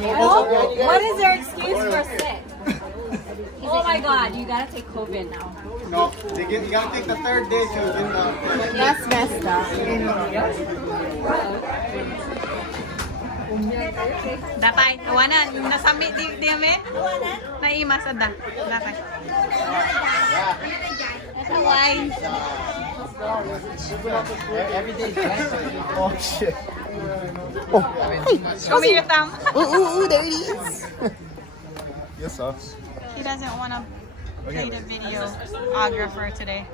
What is your excuse for sick? Oh my God, you gotta take COVID now. No, you gotta take the third day to get the... That's messed up. Dapat, tawanan. Nasami di amin? Naimas ada. Dapat. Hawaii. Every day. Oh, shit. Oh, Show me your thumb. ooh, there it is. Yes, sir. He doesn't want to play the videographer today.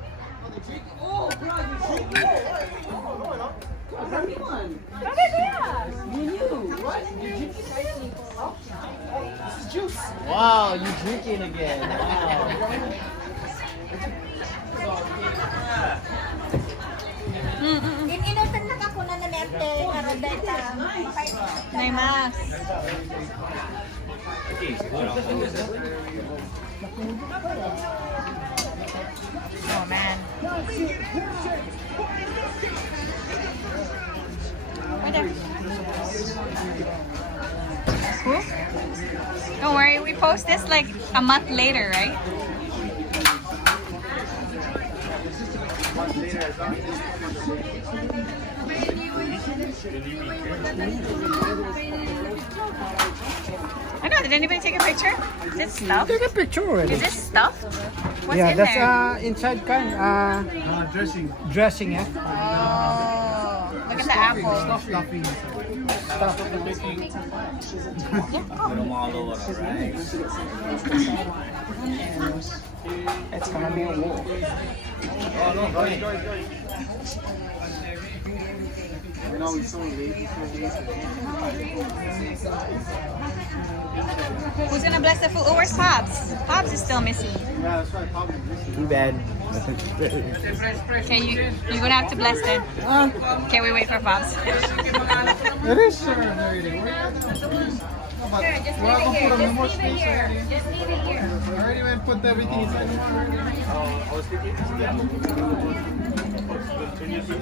Wow, you drinking again. Wow. Inutan na ako na nanete karodeta. Naimas. Oh man. Right there. Who? Don't worry, we post this like a month later, right? I know, did anybody take a picture? Is this stuffed? Take a picture already. Is this stuffed? What's Yeah, in that's there? inside can dressing. Dressing, yeah. Oh, look at the apple. Stuffing. It's gonna be a war. Oh no, go ahead. You know, he's so late. Who's gonna bless the food? Oh, where's Pops? Pops is still missing. Yeah, that's right. Probably missing. Too bad. Okay, you're gonna have to bless then. Okay, we wait for Pops. It is sure already. Here, just leave it here. Just leave it here. Just leave it here. I already went put everything inside.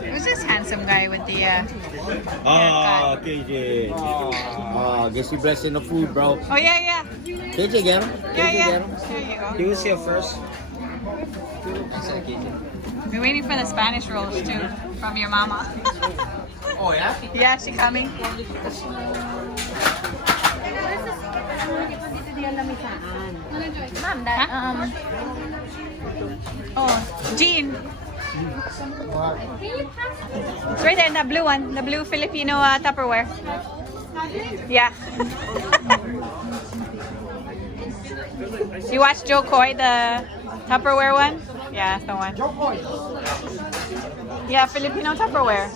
Who's this handsome guy with the Ah, haircut? KJ. Ah, guess you blessing the food, bro. Oh yeah, KJ, get him. yeah, KJ, yeah. get him. There you go. He was here first. We're waiting for the Spanish rolls too from your mama. Oh, yeah? Yeah, she coming. Ma'am, that, Oh, Jean. It's right there, the blue one, the blue Filipino Tupperware. Yeah. You watch Joe Coy, the Tupperware one? Yeah, that's the one. Yeah, Filipino Tupperware.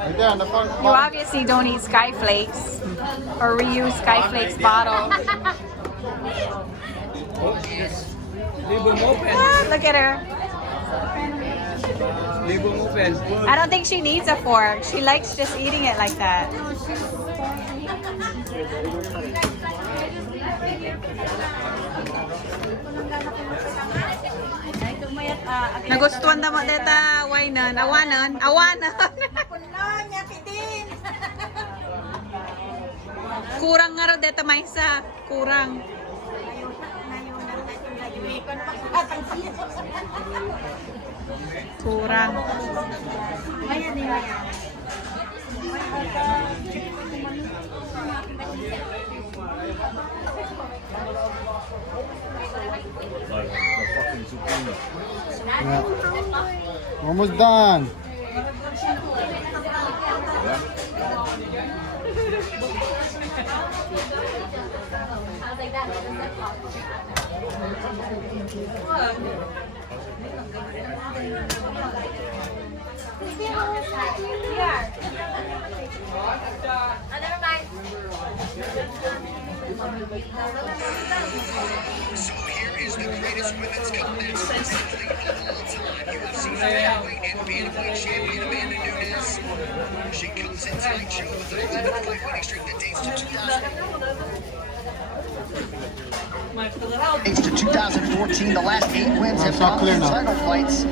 Right there on the front. You obviously don't eat Skyflakes or reuse Skyflakes bottles. Leave them open. Ah, look at her. Leave them open. I don't think she needs a fork. She likes just eating it like that. Nagustuhan na mo deta wainan, awanan. Kurang nga ro deta maisa, kurang. Kurang. Yeah. Almost done. So here is the greatest women's cup match potentially of all time. UFC featherweight and bantamweight champion Amanda Nunes. She comes in tonight's show with an 11-fight winning streak that dates to 2000. Thanks to 2014, the last 8 wins have come in title fights.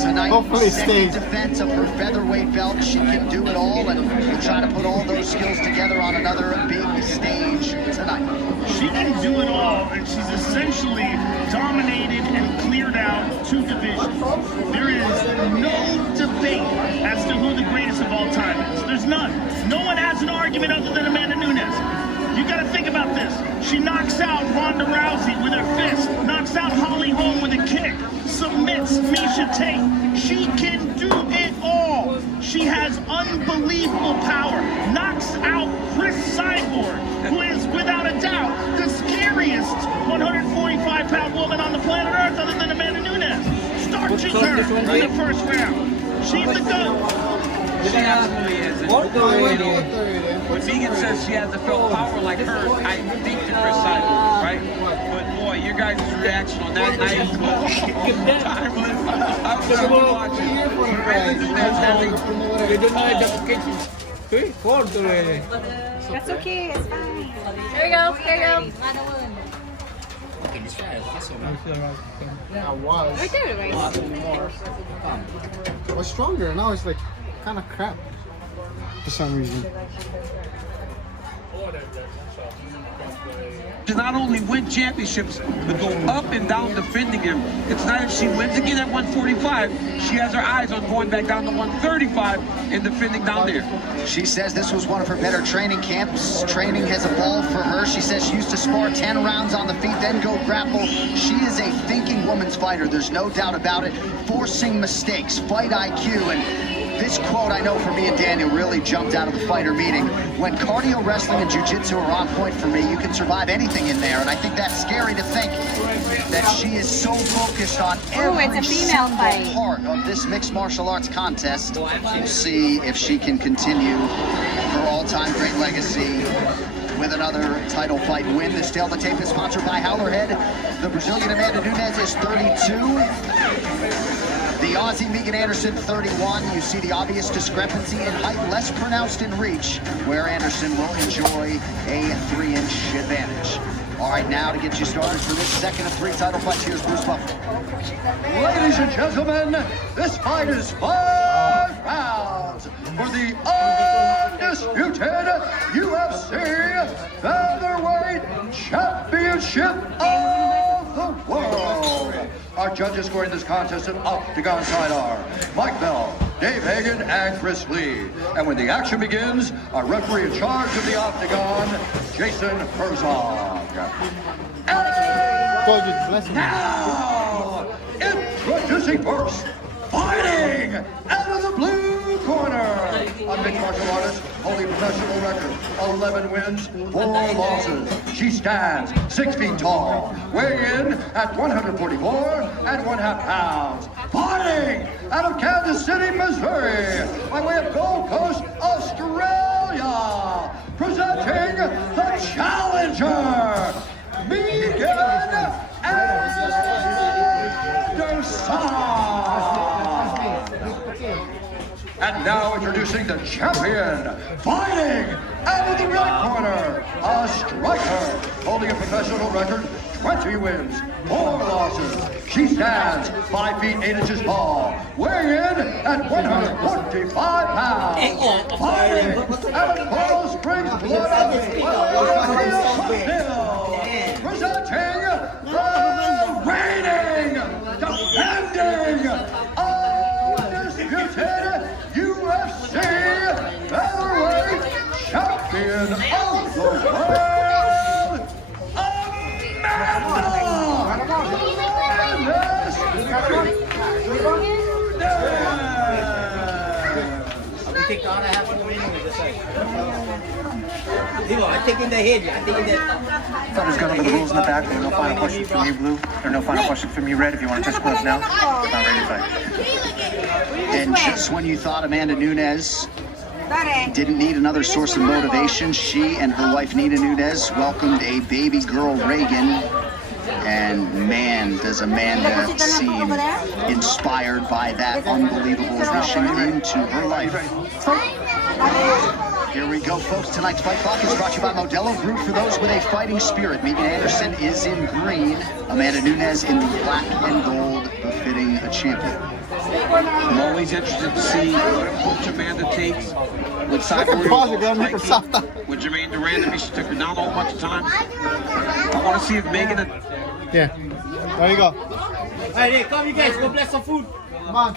Tonight, Hopefully it second stays. defense of her featherweight belt. She can do it all, and we'll try to put all those skills together on another big stage tonight. She can do it all, and she's essentially dominated and cleared out 2 divisions. There is no debate as to who the greatest of all time is. There's none. No one has an argument other than Amanda Nunes. You gotta think about this. She knocks out Ronda Rousey with her fist, knocks out Holly Holm with a kick, submits Miesha Tate. She can do it all. She has unbelievable power. Knocks out Chris Cyborg, who is without a doubt the scariest 145-pound woman on the planet Earth other than Amanda Nunes. Starches her in the first round. She's the GOAT. She absolutely is. And, when Megan says she hasn't felt power like hers, I think to Chris Cyborg, right? But boy, your guys' reaction on that night was timeless. I was watching. You don't know the kitchen. That's okay, it's fine. Here you go. Here you go. I was. Right there, right? I was stronger. Now it's like kind of crap for some reason. To not only win championships, but go up and down defending him. It's not if she wins again at 145, she has her eyes on going back down to 135 and defending down there. She says this was one of her better training camps. Training has evolved for her. She says she used to spar 10 rounds on the feet, then go grapple. She is a thinking woman's fighter. There's no doubt about it. Forcing mistakes, fight IQ, and this quote, I know for me and Daniel, really jumped out of the fighter meeting. When cardio wrestling and jiu-jitsu are on point for me, you can survive anything in there. And I think that's scary to think that she is so focused on every it's a female single fight. part of this mixed martial arts contest. We'll see if she can continue her all-time great legacy with another title fight win. This Tale the Tape is sponsored by Howlerhead. The Brazilian Amanda Nunes is 32. The Aussie Megan Anderson, 31. You see the obvious discrepancy in height, less pronounced in reach, where Anderson will enjoy a 3-inch advantage. All right, now to get you started for this second of 3 title fights, here's Bruce Buffer. Ladies and gentlemen, this fight is 5 rounds for the undisputed UFC Featherweight Championship of the World. Our judges scoring this contest at Octagon side are Mike Bell, Dave Hagen, and Chris Lee. And when the action begins, our referee in charge of the Octagon, Jason Herzog. And now, introducing first, fighting out of the blue corner, a mixed martial artist, holding professional record, 11 wins, 4 losses. She stands 6 feet tall, weighing in at 144.5 pounds. Fighting out of Kansas City, Missouri, by way of Gold Coast, Australia, presenting the challenger, Megan Anderson. And now introducing the champion, fighting out of the red corner, a striker, holding a professional record, 20 wins, 4 losses. She stands 5 feet 8 inches tall, weighing in at 145 pounds. Fighting out of Coral Springs, Florida, presenting the reigning, defending, undisputed UFC Featherweight Champion of the World, Amanda I'm taking the head. I'm taking the. Fighters got over the rules in the back. There's no final question from you, Blue. Or no final question from you, Red. If you want to touch gloves now, not ready to fight. And just when you thought Amanda Nunes didn't need another source of motivation, she and her wife Nina Nunes welcomed a baby girl, Reagan. And man, does Amanda seem inspired by that unbelievable addition into her life. Here we go, folks. Tonight's Fight Clock is brought to you by Modelo Group for those with a fighting spirit. Megan Anderson is in green. Amanda Nunes in the black and gold, befitting a champion. I'm always interested to see what approach Amanda takes with Cyborg, with Jermaine Durand. I mean, she took her down a whole bunch of times. I want to see if Megan... Yeah. There you go. Hey, come, you guys, go bless some food. Come on.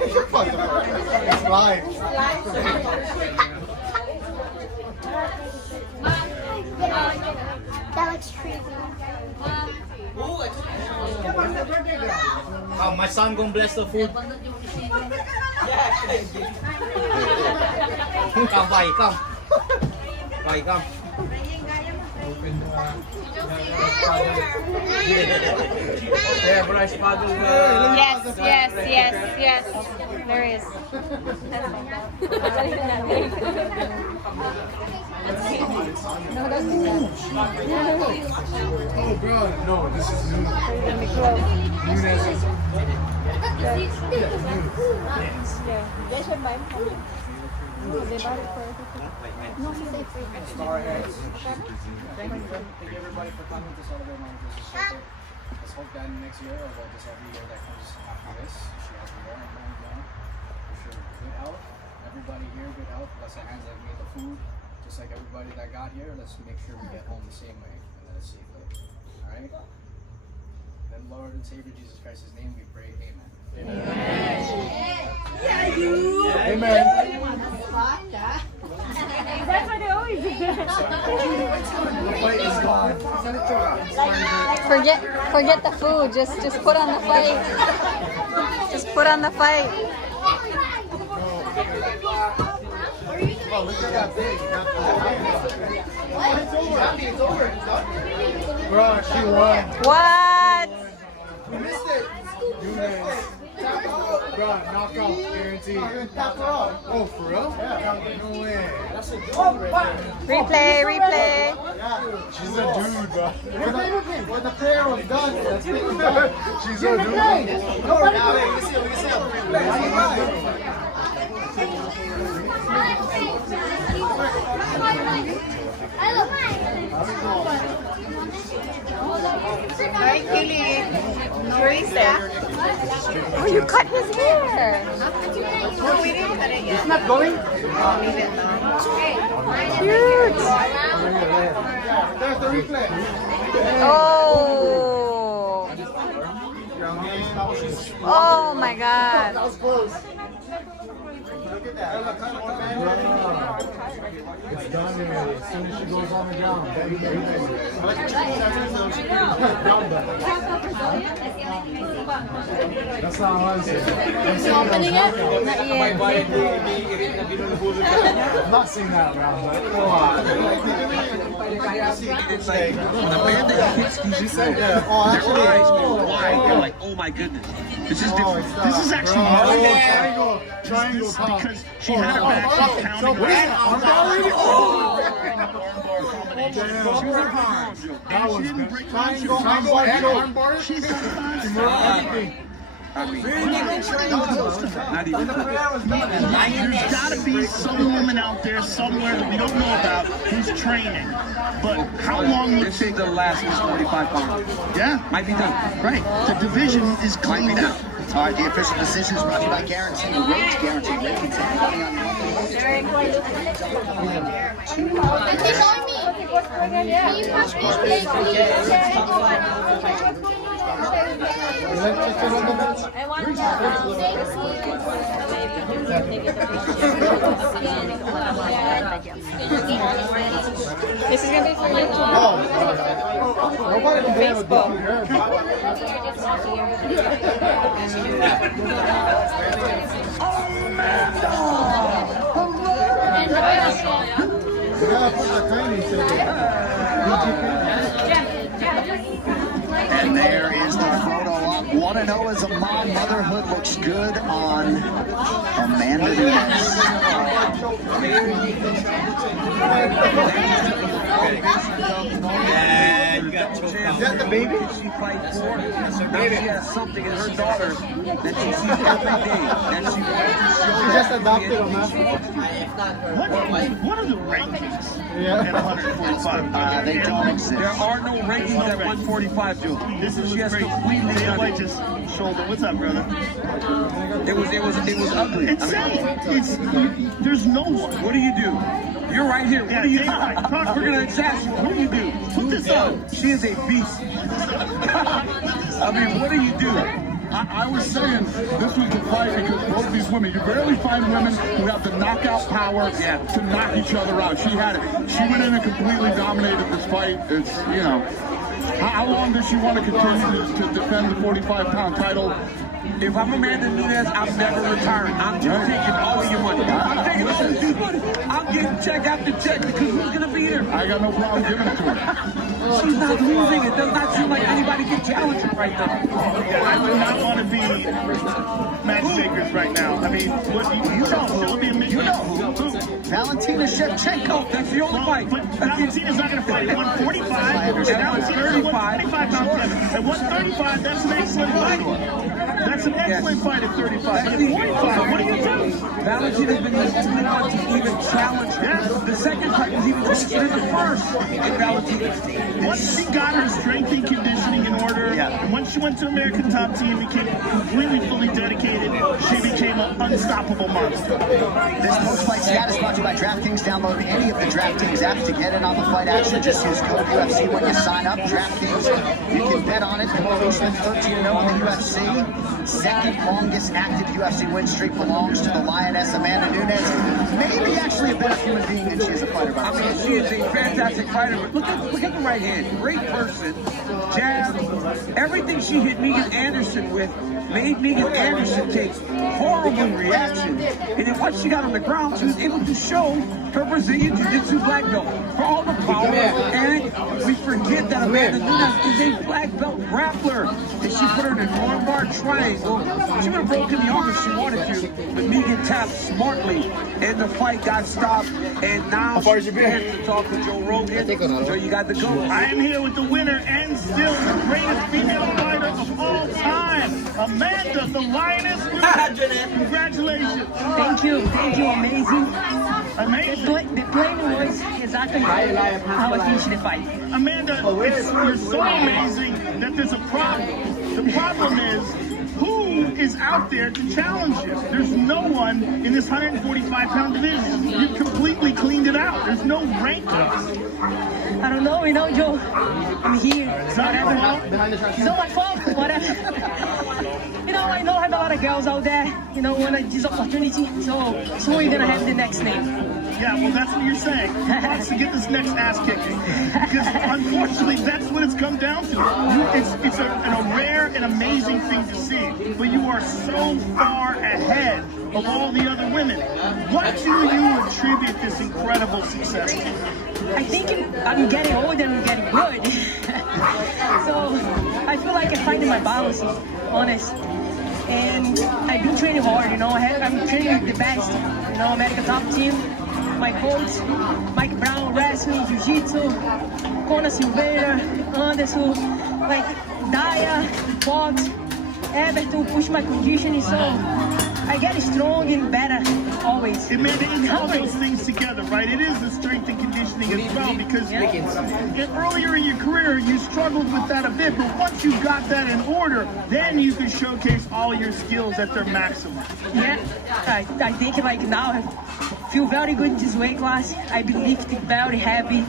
It's live. That looks creepy. Oh, my son gonna bless the food. Come, bye, come. Bye, come. Yeah, Bryce Paddle. Yes, yes, yes, yes. There is. Oh, bro. No, this is Nunes. Nunes is... Thank everybody for coming to celebrate my anniversary shelter. Let's hope that next year, or just every year that comes after this, she has more and more and more. For sure, good health. Everybody here, good health. Bless the hands that made the food. Just like everybody that got here, let's make sure we get home the same way and then safely. Alright? In Lord and Savior Jesus Christ's name we pray, amen. Amen. That's what they always do. Forget the food. Just put on the fight. Just put on the fight. Oh, look at that thing. It's over. Bro, she won. What? We missed it. Nunes. Bro, knockout, guaranteed. Oh, for real? Yeah. No way. Replay. She's a dude, bro. When the prayer was done, she's a dude. Oh, you cut his hair. No, we didn't cut it yet. It's not going? Cute. There's the replay. Oh. Oh my God. That was close. Look at that. It's done already. As soon as she goes on the ground. That's not what I'm saying. Opening it? Not yet. I'm not seeing that round, but go on. It's like when Amanda hits these girls, their eyes go wide. They're like, oh my goodness. This is different. This is actually more Triangle pop. because she had her back, she's pounding That was good. Triangle, armbar. She's I mean, not even There's got to be some woman out there somewhere that we don't know about who's training. But how long would it This is take? the last 45 pounds. Yeah, Might be done. right. The division is cleaned out. All right, the official decision is brought to you by Guaranteed Rate. Guaranteed Rate can take money on It's on me. Can you push me, please? This is gonna be for you. Nobody can have a different hair. And there is the photo up. 1-0 as a mom. Motherhood looks good on Amanda Nunes. Yeah, you got choked out. Is that the baby? She fight for. Now she has something in her daughter that she sees every day. That she wants to show. She just adopted him, What are the rankings Yeah. at 145? They don't exist. There are no rankings at 145, Joe. This is she has crazy. completely Dana done White it. just shoulder. What's up, brother? It was ugly. It's sad. There's no one. What do you do? You're right here. What Yeah, do you do? Dana White, talk to We're gonna me. ask you. What do you do? Put this on. She is a beast. I mean, what do you do? I was saying this was the fight because both of these women, you barely find women who have the knockout power to knock each other out. She had it. She went in and completely dominated this fight. It's, you know, how long does she want to continue to defend the 45-pound title? If I'm Amanda Nunes, I'm never retiring. I'm just taking all of your money. I'm taking all of your money. I'm getting check after check because who's gonna be there? I got no problem giving it to her. She's not losing. It does not seem like anybody can challenge her right now. I do not want to be matchmakers right now. I mean, what you know, it would be amazing. You know who? Valentina Shevchenko. That's the only fight. But Valentina's not going to fight at 145. Valentina's 135 pounds heavy. At 135, that's an excellent fight. That's an excellent fight at 35. At 45, what do you do? Valentina's been the only one to even challenge her. Yes. The second fight was even closer than the first in Valentina. Once she got her strength and conditioning in order, and once she went to American Top Team, became completely fully dedicated, she became an unstoppable monster. This post-fight stat is brought to you by DraftKings. Download any of the DraftKings apps to get in on the fight action. Just use code UFC when you sign up. DraftKings, you can bet on it. Motivation 13-0 in the UFC. Second longest active UFC win streak belongs to the Lioness Amanda Nunes. Maybe actually a better human being than she is a fighter. I mean, she is a fantastic fighter. But look at the right hand. Great person. Jab. Everything she hit Megan Anderson with made Megan Anderson take horrible reactions. And then once she got on the ground, she was able to show her Brazilian Jiu-Jitsu black belt for all the power. And we forget that Amanda Nunes is a black belt grappler. And she put her in an armbar triangle. She would have broken the arm if she wanted to. But Megan tapped smartly. And the fight got stopped. And now she's here to talk to Joe Rogan. So you got the go. I am here with the winner and still the greatest female fighter of all time, Amanda, the Lioness Nunes. Congratulations. Thank you, amazing. Amazing. The plan was exactly how I finished the fight. Amanda, you're so amazing that there's a problem. The problem is, who is out there to challenge you? There's no one in this 145-pound division. You completely cleaned it out. There's no rankings. I don't know, Joe. I'm here. It's not your fault. It's not my fault, whatever. I know I have a lot of girls out there, want this opportunity. So we're gonna have the next name. Yeah, well, that's what you're saying. Who wants to get this next ass kicking? Because unfortunately, that's what it's come down to. It's a rare and amazing thing to see, but you are so far ahead of all the other women. What do you attribute this incredible success to? I think I'm getting older and getting good. So I feel like I'm finding my balance, honest. And I've been training hard, I'm training with the best, American Top Team. My coach, Mike Brown, wrestling, jiu-jitsu, Conor Silveira, Anderson, like Daya, box, Everton, push my conditioning, so I get strong and better always. Amanda, it's all those things together, right? It is the strength and conditioning as well, because earlier in your career, you struggled with that a bit, but once you got that in order, then you can showcase all your skills at their maximum. Yeah, I think like now I feel very good in this weight class. I've been lifting very heavy,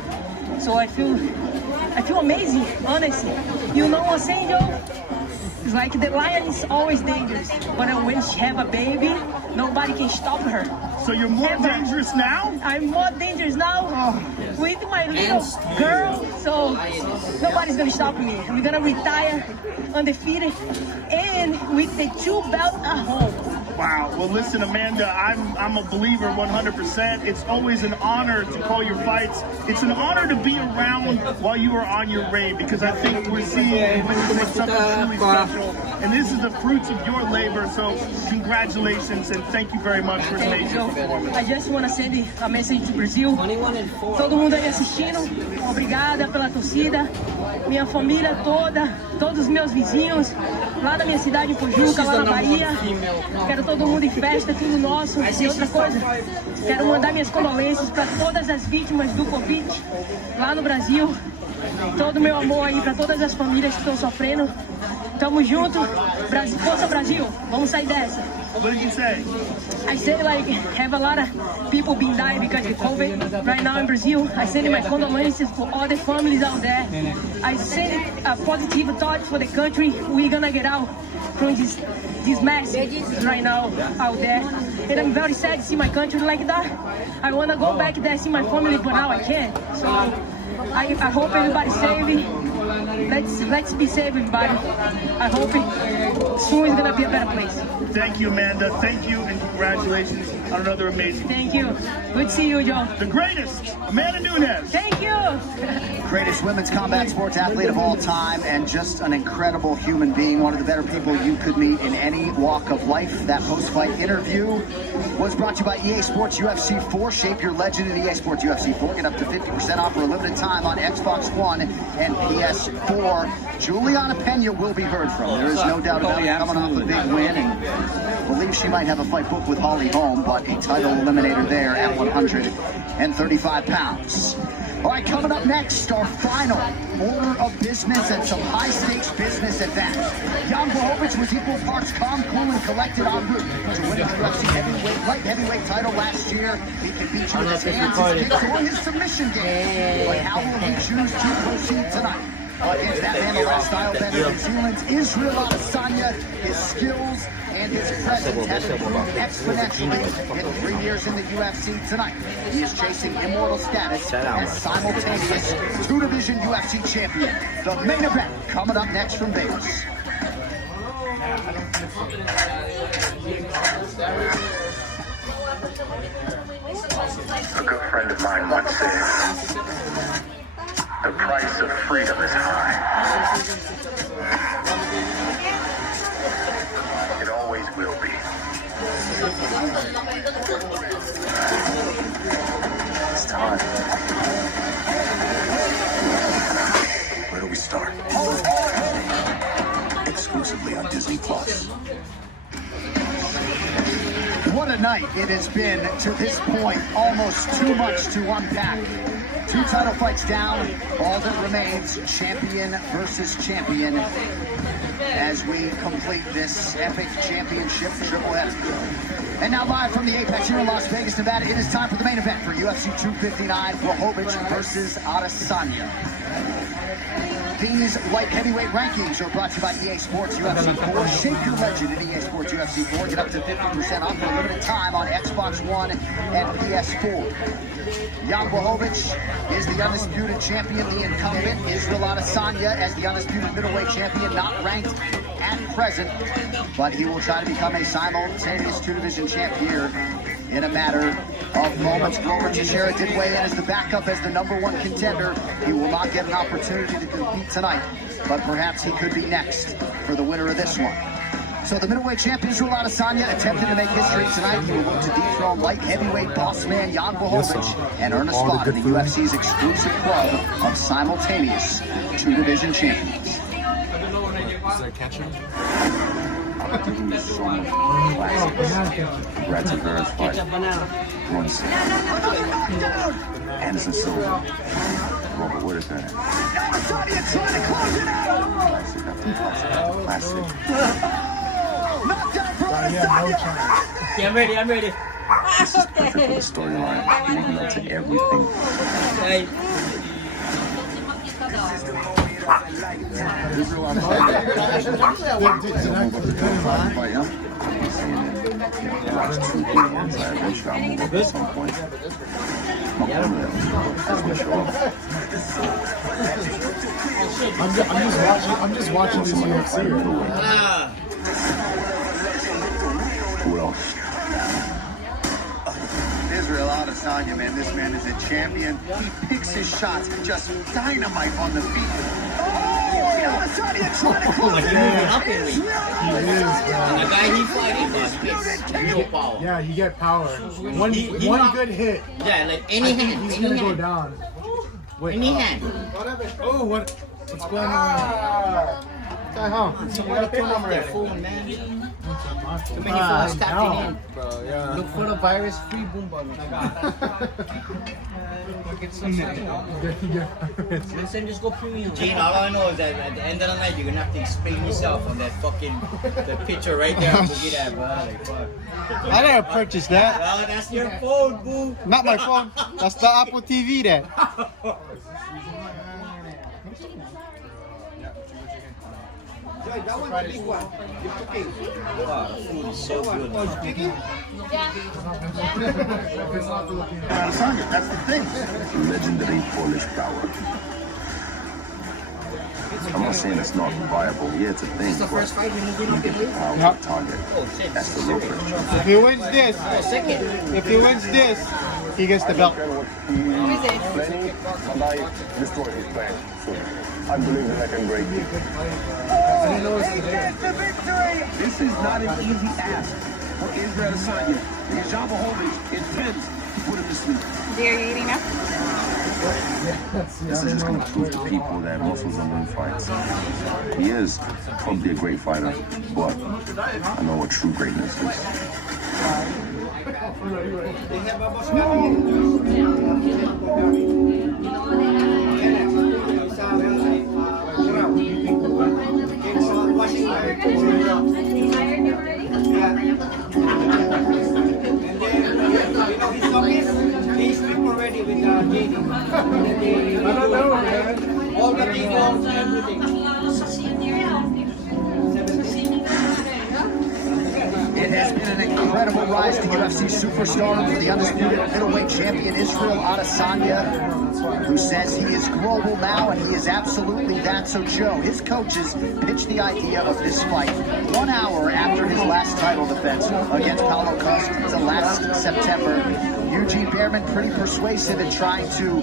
so I feel amazing, honestly. You know what I'm saying, Joe? It's like the lion is always dangerous, but when she have a baby, nobody can stop her. So you're more dangerous now? I'm more dangerous now with my little girl, so nobody's gonna stop me. We're gonna retire undefeated and with the 2 belts at home. Wow. Well, listen, Amanda, I'm a believer 100%. It's always an honor to call your fights. It's an honor to be around while you are on your reign, because I think we're seeing something truly special. And this is the fruits of your labor. So congratulations and thank you very much for an amazing performance. I just want to send a message to Brazil. Todo mundo aí assistindo, obrigada pela torcida. Minha família toda, todos os meus vizinhos, lá da minha cidade, em Pojuca, lá na Bahia. Quero todo mundo em festa, tudo nosso. E outra coisa, quero mandar minhas condolências para todas as vítimas do Covid lá no Brasil. Todo o meu amor aí para todas as famílias que estão sofrendo. Tamo junto. Brasil, força Brasil, vamos sair dessa. What did you say? I said like have a lot of people been dying because of COVID right now in Brazil. I send my condolences for all the families out there. I send a positive thought for the country. We're gonna get out from this mess right now out there. And I'm very sad to see my country like that. I wanna go back there see my family, but now I can't. So I hope everybody's safe. Let's be safe, everybody. I hope soon is gonna be a better place. Thank you, Amanda. Thank you and congratulations on another amazing. Thank you. Good to see you, Joe. The greatest, Amanda Nunes. Thank you. Greatest women's combat sports athlete of all time, and just an incredible human being, one of the better people you could meet in any walk of life. That post-fight interview was brought to you by EA Sports UFC 4. Shape your legend at EA Sports UFC 4. Get up to 50% off for a limited time on Xbox One and PS4. Juliana Pena will be heard from. There is no doubt about it, coming off a big win, and believe she might have a fight booked with Holly Holm, but a title eliminator there at 135 pounds. All right, coming up next, our final order of business and some high-stakes business at that. Jan Blachowicz was equal parts calm, cool, and collected en route to winning the UFC light heavyweight title last year. He can beat you with his hands, his kicks, or his submission game. But how will he choose to proceed tonight? Against that man, the lifestyle bender in New Zealand's Israel Adesanya. His skills and his presence have improved exponentially in 3 years in the UFC tonight. He is chasing immortal status as simultaneous two-division UFC champion. The main event coming up next from Vegas. A good friend of mine once said, the price of freedom is high. It always will be. It's time. Where do we start? Exclusively on Disney Plus. What a night it has been to this point. Almost too much to unpack. 2 title fights down. All that remains, champion versus champion, as we complete this epic championship triple header. And now live from the Apex here in Las Vegas, Nevada, it is time for the main event for UFC 259, Blachowicz versus Adesanya. These light heavyweight rankings are brought to you by EA Sports UFC 4. Shape your legend at EA Sports UFC 4. Get up to 50% off for a limited time on Xbox One and PS4. Jan Blachowicz is the undisputed champion, the incumbent. Israel Adesanya as the undisputed middleweight champion, not ranked at present, but he will try to become a simultaneous two-division champ here in a matter of moments. Glover Teixeira did weigh in as the backup as the #1 contender. He will not get an opportunity to compete tonight, but perhaps he could be next for the winner of this one. So the middleweight champ Israel Adesanya attempted to make history tonight. He will look to dethrone light heavyweight boss man Jan Blachowicz and earn a spot in the UFC's exclusive club of simultaneous two-division champions. Is there catching? Rats and Bears fight. Anderson Silva. Robert Whittaker. Adesanya trying to close it out. Classic. Knockdown for Adesanya. Okay, I'm ready, I'm ready. This is perfect for the storyline, leading up to everything. Hey. Israel Adesanya. Watch 2 good ones. I eventually I'll move up at some point. I'm just watching this UFC. Who else? Adesanya, man. This man is a champion. He picks his shots, just dynamite on the feet. Oh, Adesanya trying to close it. The guy he fighting, it's real power. Yeah, you get power. One good hit. Yeah, like any hand. He's gonna go down. Wait, Any hand. Oh, what's going on? Somebody turn off their phone, man. Too many phones tapping in. Bro, yeah. Look for the virus-free boom button. Listen, just go premium. Gene, all I know is that at the end of the night, you're gonna have to explain yourself on that fucking the picture right there. Look at that, bro. Like, fuck. I gotta purchase that. Oh, that's your phone, boo. Not my phone. That's the Apple TV there. Joy, that one's the big one. It's okay. Wow, the food is so good. Adesanya, that's the thing. Legendary Polish power. I'm not saying it's not viable. Yeah, it's a thing. It's the first fight you're moving up Get the power Yep. target. Oh shit. That's the real pressure. If he wins this, Second. if he wins this, he gets the belt. Who is it? Planning, but I destroyed his plan. So I believe that I can break it. This is not an easy ask for Israel Adesanya. Because Jan Blachowicz intends to put him to sleep. Dear, you eating now? This is just going to prove to people that muscles don't win fights. He is probably a great fighter, but I know what true greatness is. He's already with JD. All the people, everything. It has been an incredible rise to UFC superstar for the undisputed middleweight champion Israel Adesanya, who says he is global now, and he is absolutely that. So Joe, his coaches pitched the idea of this fight 1 hour after his last title defense against Paulo Costa last September. Eugene Behrman pretty persuasive in trying to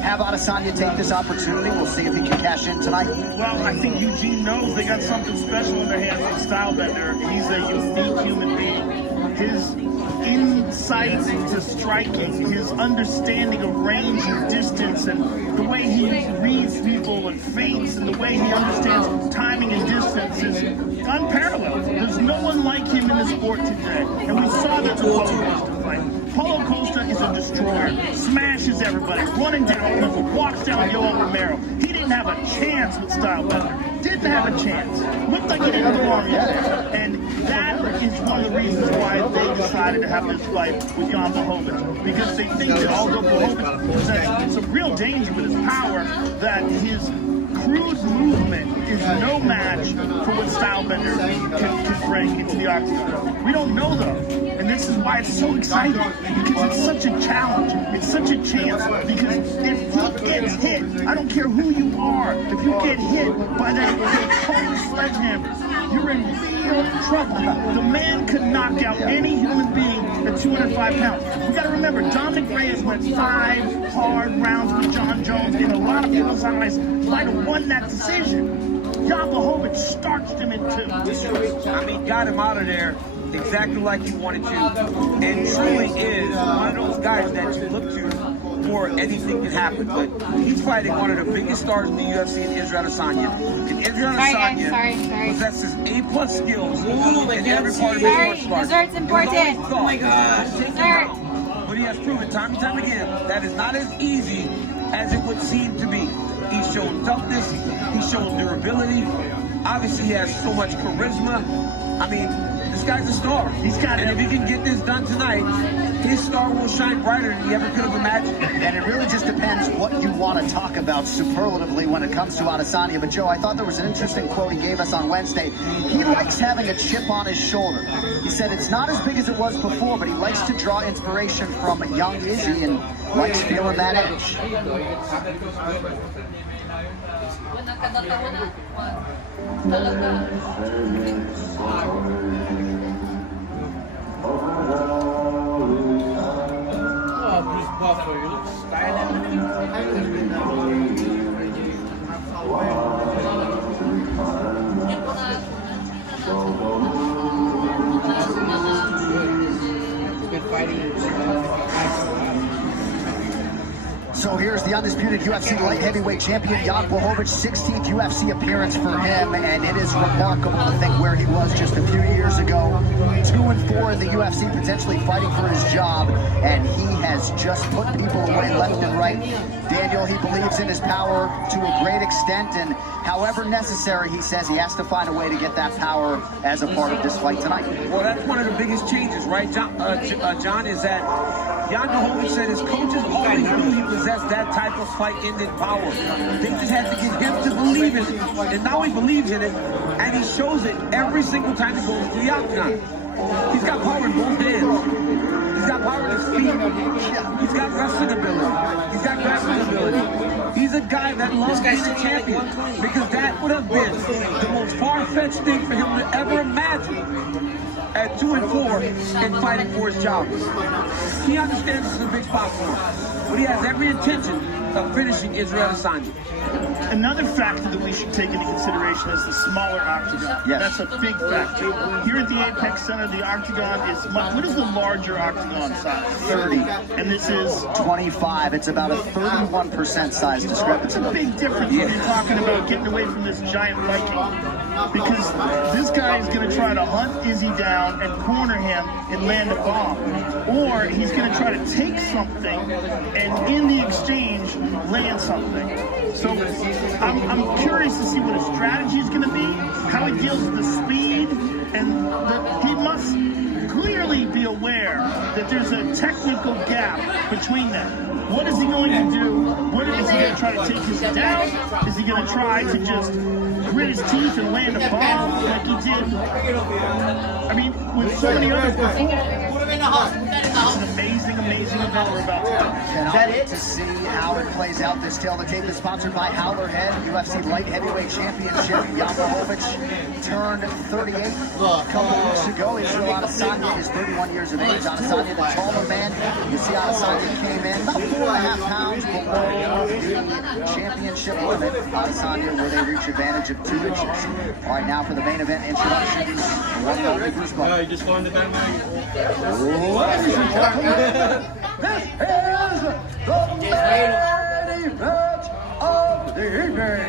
have Adesanya take this opportunity. We'll see if he can cash in tonight. Well, I think Eugene knows they got something special in their hands with Stylebender. He's a unique human being. His insight into striking, his understanding of range and distance, and the way he reads people and feints, and the way he understands timing and distance is unparalleled. There's no one like him in the sport today. And we saw that in the Paulo Costa fight. Paulo Costa is a destroyer, smashes everybody, running down people, walks down Yoel Romero. He didn't have a chance with Stylebender. Didn't have a chance. Looked like he didn't have an arm yet. And that is one of the reasons why they decided to have this fight with Jan Blachowicz. Because they think that although Blachowicz presents some real danger with his power, that his crude movement is no match for what Stylebender can bring into the octagon. We don't know though. And this is why it's so exciting, because it's such a challenge, it's such a chance, because if he gets hit, I don't care who you are, if you get hit by that total sledgehammer, you're in real trouble. The man could knock out any human being at 205 pounds. We gotta remember, Dominic Reyes went 5 hard rounds with John Jones. In a lot of people's eyes, might have won that decision. Jan Blachowicz starched him in 2. I mean, got him out of there exactly like he wanted to, and truly is one of those guys that you look to for anything can happen. But he's fighting one of the biggest stars in the UFC in Israel Adesanya. And Israel Adesanya possesses A+ skills in every part of his martial arts. Dessert's important. Oh my God, dessert. But he has proven time and time again that is not as easy as it would seem to be. He's shown toughness, he's shown durability. Obviously, he has so much charisma. I mean, this guy's a star. And if he can get this done tonight, his star will shine brighter than he ever could have imagined. And it really just depends what you want to talk about superlatively when it comes to Adesanya. But Joe, I thought there was an interesting quote he gave us on Wednesday. He likes having a chip on his shoulder. He said it's not as big as it was before, but he likes to draw inspiration from young Izzy and likes feeling that edge. buffer. You look stylish. Good fighting. So here's the undisputed UFC light heavyweight champion, Jan Blachowicz, 16th UFC appearance for him, and it is remarkable to think where he was just a few years ago. 2-4 in the UFC, potentially fighting for his job, and he has just put people away left and right. Daniel, he believes in his power to a great extent, and however necessary, he says he has to find a way to get that power as a part of this fight tonight. Well, that's one of the biggest changes, right, John, is that Jan Blachowicz said his coaches always knew he possessed that type of fight-ending power. They just had to get him to believe in it. And now he believes in it, and he shows it every single time he goes to the octagon. He's got power in both hands. He's got power in his feet. He's got wrestling ability. He's got grappling ability. He's a guy that loves being a champion, because that would have been the most far-fetched thing for him to ever imagine. At 2-4 and fighting for his job. He understands this is a big spot for him, but he has every intention of finishing Israel Adesanya. Another factor that we should take into consideration is the smaller octagon. Yes. That's a big factor. Here at the Apex Center, the octagon is much. What is the larger octagon size? 30. And this is 25. It's about a 31% size discrepancy. It's a big difference when you're talking about getting away from this giant Viking. Because this guy is going to try to hunt Izzy down and corner him and land a bomb. Or he's going to try to take something and in the exchange land something. So I'm curious to see what his strategy is going to be, how he deals with the speed, and he must clearly be aware that there's a technical gap between them. What is he going to do? What is he going to try to take his down? Is he going to try to just grit his teeth and land a bomb like he did? I mean, with so many others before. It's an amazing, amazing event we're about to have. Cannot wait to see how it plays out. This Tale of the Tape is sponsored by Howler Head, UFC Light Heavyweight Championship. Jan Blachowicz turned 38 a couple weeks ago. Israel Adesanya is 31 years of age. Adesanya, the taller man. You see Adesanya came in about 4.5 pounds below the championship limit. Adesanya with a reach advantage of 2 inches. All right, now for the main event introductions. No, you just go in the back now. Ladies and gentlemen, this is the main event of the evening.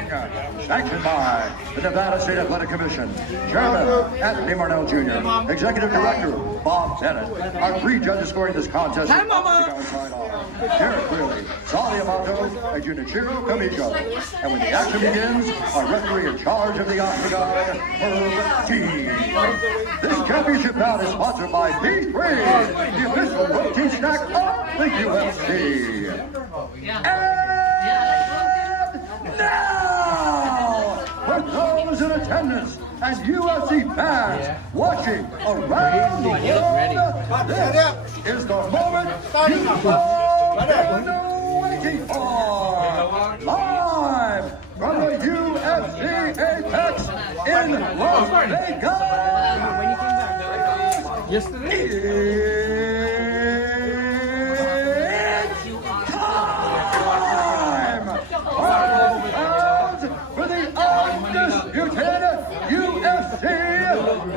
Sanctioned by the Nevada State Athletic Commission, Chairman Anthony Marnell Jr., Executive Director Bob Bennett. Our 3 judges scoring this contest. Jared Clearly, Saudi Amato, and Junichiro Kamijo. And when the action begins, our referee in charge of the octagon, Herb T. This championship bout is sponsored by B3, the official protein snack of the UFC. And now, for those in attendance and UFC fans watching around the world, this is the moment you've been waiting for. Live from the UFC Apex in Las Vegas. Yesterday? It's time for the undisputed UFC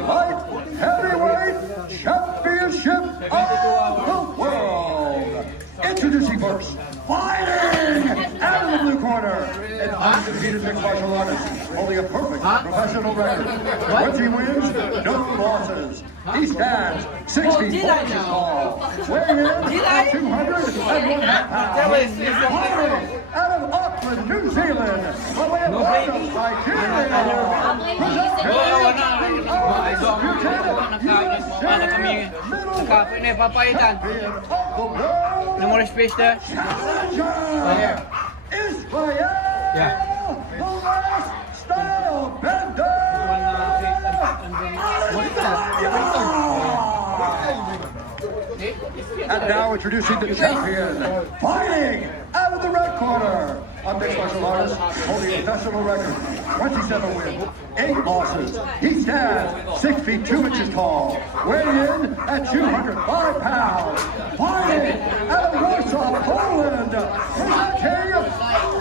Light Heavyweight Championship of the World. Introducing first, fighting out of the blue corner, an undefeated mixed martial artist, holding a perfect professional record. 20 wins, no losses. He stands 64 inches tall, weighing in at 201 pounds. Out of Auckland, New Zealand, by way of London, Nigeria, No more space there. Israel, the last style bender. And now introducing the champion, fighting out of the red corner, a mixed martial artist holding a professional record, 27 wins, 8 losses. He stands 6 feet 2 inches tall, weighing in at 205 pounds, fighting out of Warsaw, Poland, King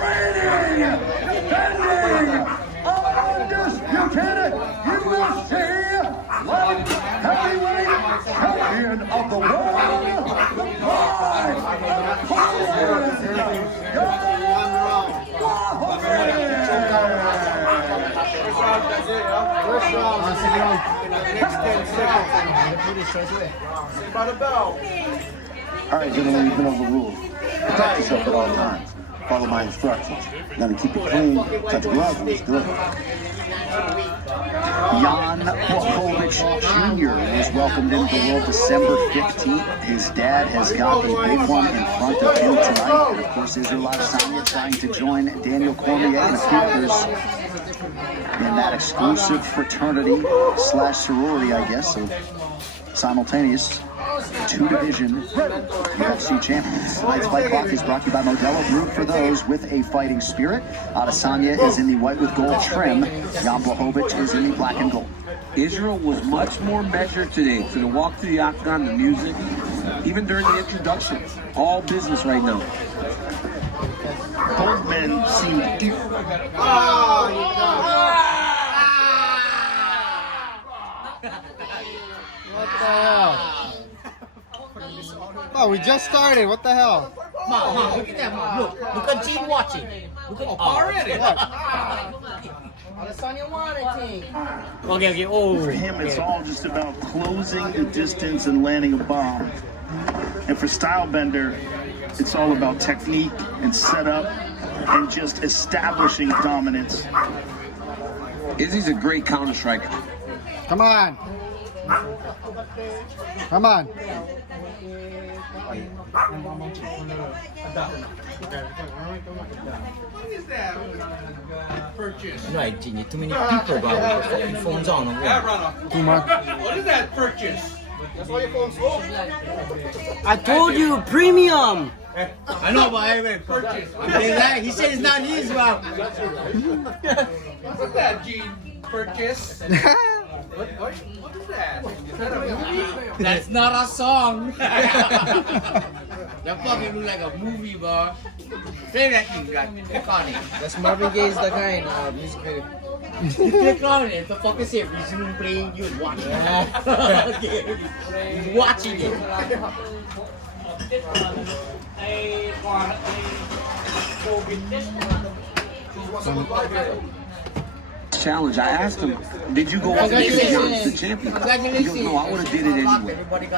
reigning, defending, undisputed UFC light heavyweight champion of the world, All right, gentlemen, you've been overruled. Protect yourself at all times. Follow my instructions. I'm gonna keep it clean, touch gloves, and it's good. Jan Blachowicz Jr. was welcomed into the world December 15th. His dad has got a big one in front of him tonight. And of course, Israel Adesanya trying to join Daniel Cormier and a few others in that exclusive fraternity / sorority, I guess, of simultaneous two-division UFC champions. Tonight's Fight Clock is brought to you by Modelo, brewed for those with a fighting spirit. Adesanya is in the white with gold trim. Jan Blachowicz is in the black and gold. Israel was much more measured today. For the walk to the octagon, the music, even during the introduction, all business right now. Both men seemed equal. What the hell? Oh, we just started. What the hell? Mom, look at that, Mom. Look at Gene watching. Look at already. Adesanya wanted team. Okay. Oh. For him, it's all just about closing the distance and landing a bomb. And for Stylebender, it's all about technique and setup and just establishing dominance. Izzy's a great counter striker. Come on. Come on. Right, Gene, too many people got their phones on. Too much. What is that purchase? I told you, premium. I know, but I purchase. He said it's not his, bro. What's that, Gene? Purchase? What is that? Is that a movie? That's not a song. That fucking look like a movie, bro. Say that thing, like, click on it. That's Marvin Gaye's the guy in music video. You click on it, the fucking say resume playing, you watch it. He's watching it. Challenge. I asked him, did you go up against Jan, the champion? He goes, no, I would have did it anyway.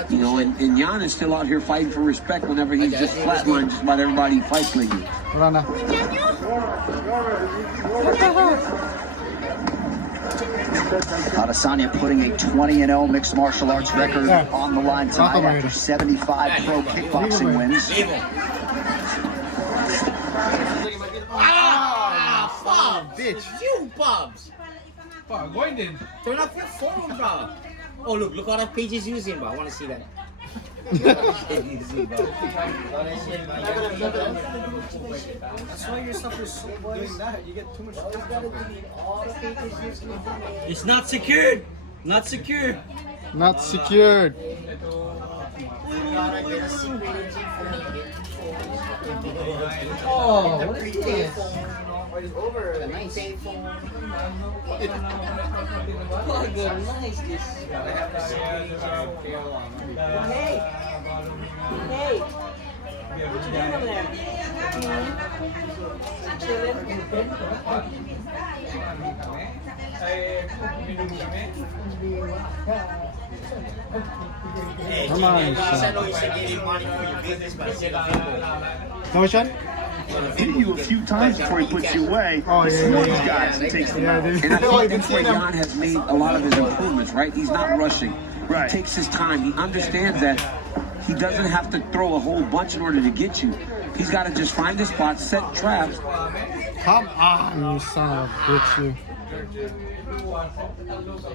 You know, and Jan is still out here fighting for respect whenever he's just flatlined just about everybody he fights lately. Rana. Adesanya putting a 20-0 mixed martial arts record on the line tonight after 75 pro kickboxing wins. Bitch. You bubs. Turn off your phone, bro. Oh, look how that page is using, bro. I want to see that. That's why your stuff is doing that. You get too much. It's not secured. Not secure. Not secured. Oh, what is this? Over. Nice. Oh, good, nice. This. Hey. Hey. What you doing over there? Hey, come on, I know you said getting money for your business, but I said No, Sean? Hit you a few times before he puts you away. Oh, It's one of these guys that takes them out. And I think that's where Jan has made a lot of his improvements, right? He's not rushing. Right. He takes his time. He understands that he doesn't have to throw a whole bunch in order to get you. He's got to just find a spot, set traps. Come on, you son of a bitch, you.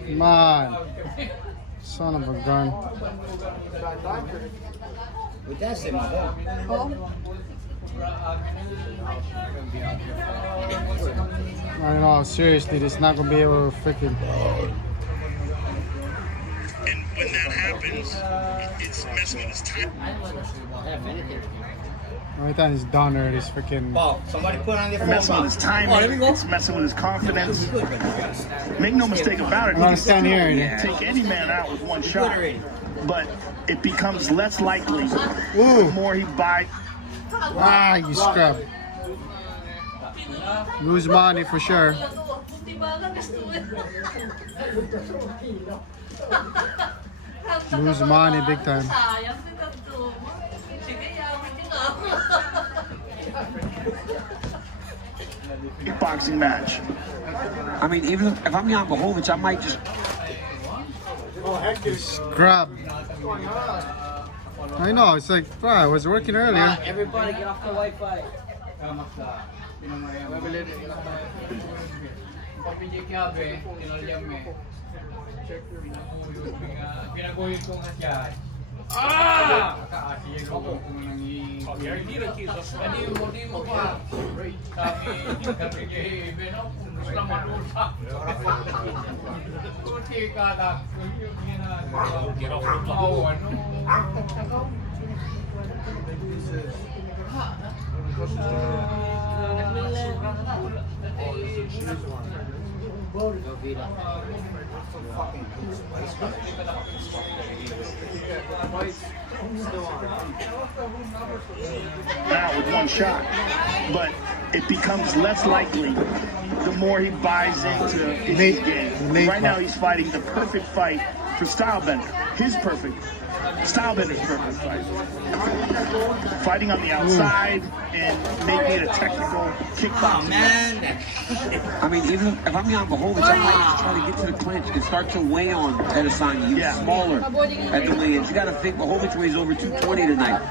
Come on. Son of a gun. With that said, my boy. I don't know, seriously, this is not gonna be able to freaking. And when that happens, Every time he's done already, he's freaking. Paul, somebody put on their phone. Messing with his timing. Oh, there we go. It's messing with his confidence. Make no mistake about it. I want to stand here. You take any man out with one shot, but it becomes less likely Ooh. the more he bites. Ah, you scrub. Lose money for sure. Lose money big time. Boxing match. I mean, even if I'm Jan Blachowicz, I might just. Scrub. I know, it's like, bro, I was working earlier. Everybody get off the Wi-Fi. Now with one shot, but it becomes less likely the more he buys into his game. Right now he's fighting the perfect fight for Stylebender. His perfect. Stylebender's perfect fight. Fighting on the outside and making it a technical kickboxing. Man. I mean, even if I'm Jan Blachowicz, I might just try to get to the clinch and start to weigh on Adesanya. He was smaller at the weigh-ins. You got to think Blachowicz weighs over 220 tonight.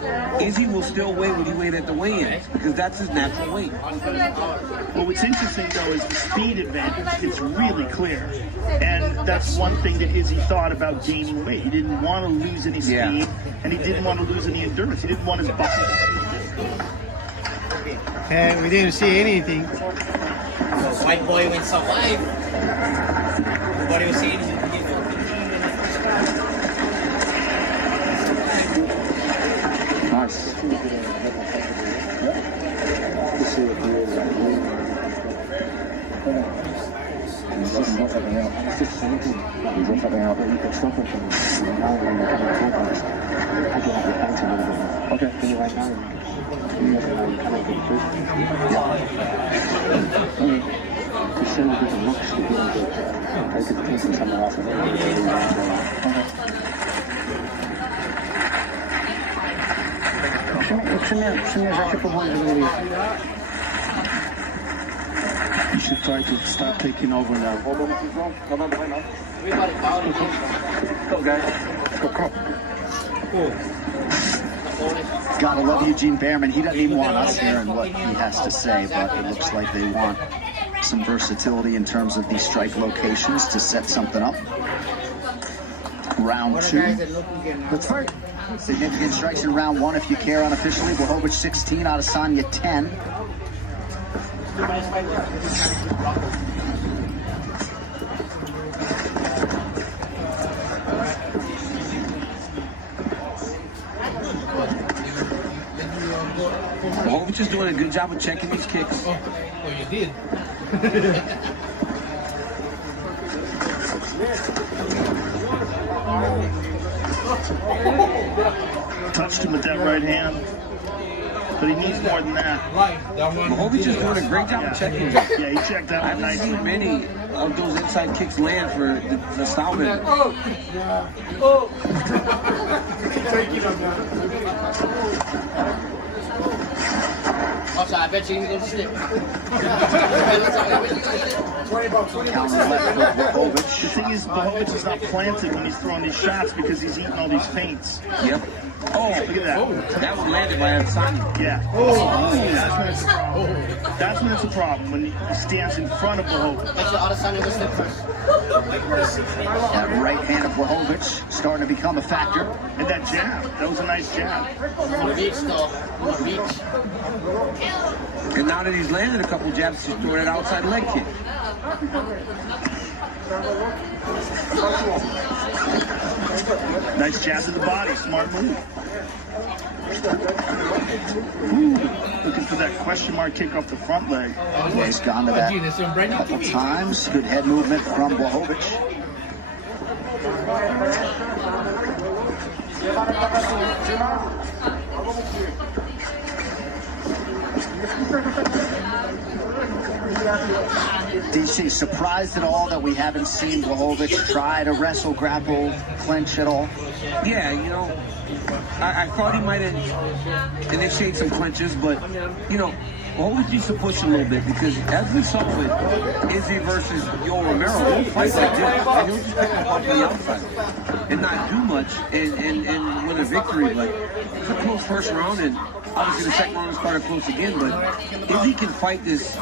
Izzy will still weigh what he weighed at the weigh-ins because that's his natural weight. Well, what's interesting though is the speed advantage. It's really clear, and that's one thing that Izzy thought about gaining weight. He didn't want to lose any speed, and he didn't want to lose any endurance. He didn't want his body. Okay, we didn't see anything. White boy went survive. Nobody was saying anything. Nice. You should try to start taking over now. Go, guys. Go. Gotta love Eugene Behrman. He doesn't even want us hearing what he has to say, but it looks like they want some versatility in terms of these strike locations to set something up. Round 2. Let's fight. Significant strikes in round 1 if you care unofficially. Blachowicz 16, Adesanya 10. Blachowicz is doing a good job of checking these kicks. Oh, you did. Touched him with that right hand, but he needs more than that. Blachowicz is doing a great job of checking them. Yeah, he checked that I one haven't nicely. seen many of those inside kicks land for the Stylebender. I bet you can go to sleep. Counter left with Blachowicz. The thing is, Blachowicz is not planting when he's throwing these shots because he's eating all these feints. Yep. Oh, look at that. That one landed by Adesanya. Yeah. That's when it's a problem, when he stands in front of Blachowicz. Make sure Adesanya goes step first. That right hand of Blachowicz starting to become a factor. And that jab, that was a nice jab. Reach though. Reach. And now that he's landed a couple jabs, he's throwing an outside leg kick. Nice jab to the body, smart move. Ooh, looking for that question mark kick off the front leg. He's gone to that a couple times. Good head movement from Blachowicz. DC, surprised at all that we haven't seen Blachowicz try to wrestle, grapple, clinch at all? Yeah, you know, I thought he might have initiated some clinches, but, you know, Blachowicz used to push a little bit because as we saw with Izzy versus Yoel Romero, he'll fight like this, and he'll just pick him off the outside and not do much and win a victory. But it's a close first round, and obviously the second round started close again, but Izzy can fight this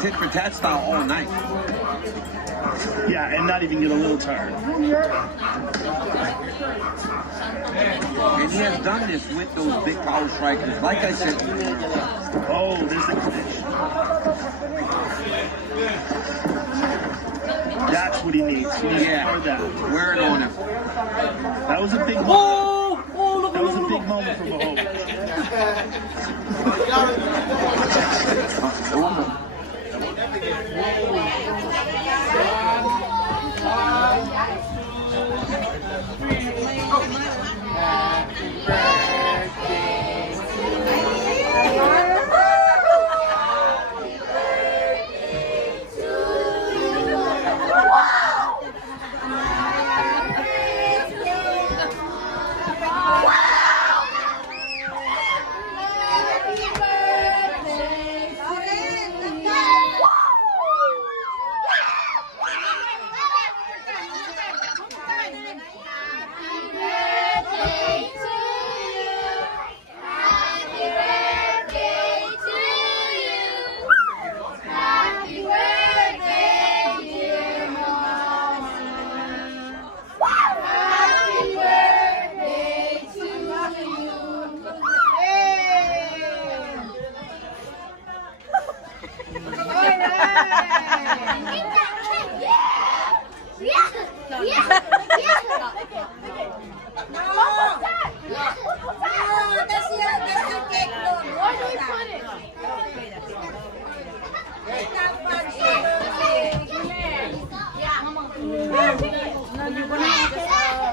tit for tat style all night. Yeah, and not even get a little tired. And he has done this with those big power strikers. Like I said, oh, there's the clinch. That's what he needs. He needs more of that. Wear it on him. That was a big moment. That was a big moment for Blachowicz.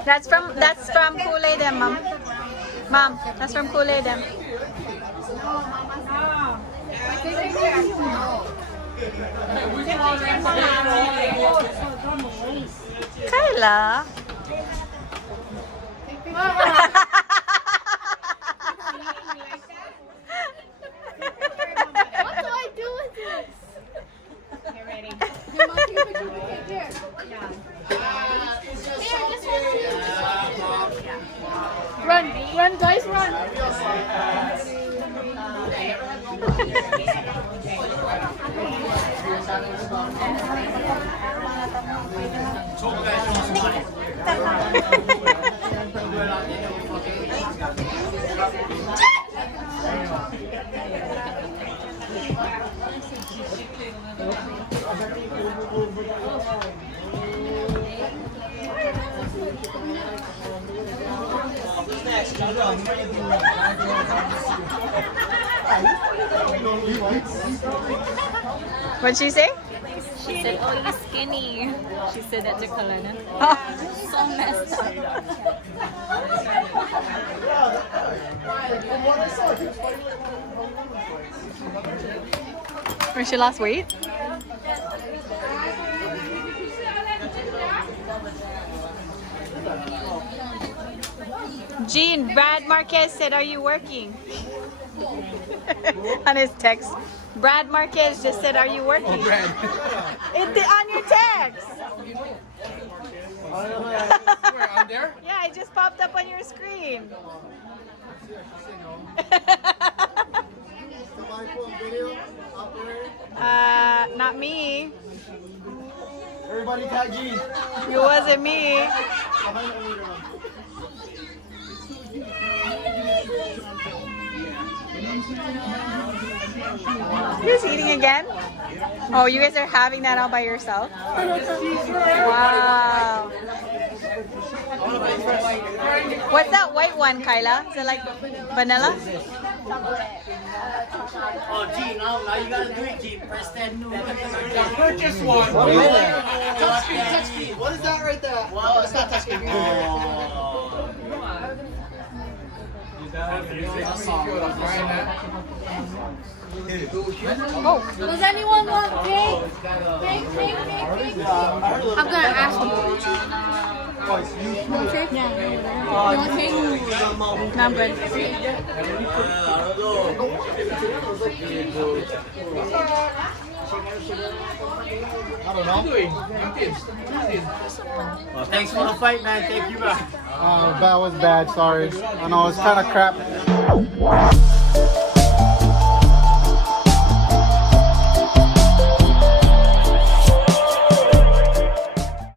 That's from Kool-Aid, Mom. Mom, that's from Kool-Aid. Kyla. What do I do with this? Okay, ready. Run, guys, run. What'd she say? She said, "Oh, you're skinny." She said that to Kalena. So messed up. When she lost weight? Gene, Brad Marquez said, "Are you working?" On his text. Brad Marquez just said, "Are you working?" Oh, Brad. On your text. Where, on there? Yeah, it just popped up on your screen. Not me. Everybody tag G. It wasn't me. He's eating again? Oh, you guys are having that all by yourself? Wow. What's that white one, Kyla? Is it like vanilla? Oh, G, now you gotta do it, G. Press that new. Purchase one. Touchscreen. What is that right there? Oh, it's not touchscreen. Oh, does anyone want cake? Cake. I'm gonna ask you. Want cake? Yeah. You want cake? No, I'm good. I don't know. Well, thanks for the fight, man. Thank you, bro. That was bad, sorry. I know, it's kind of crap.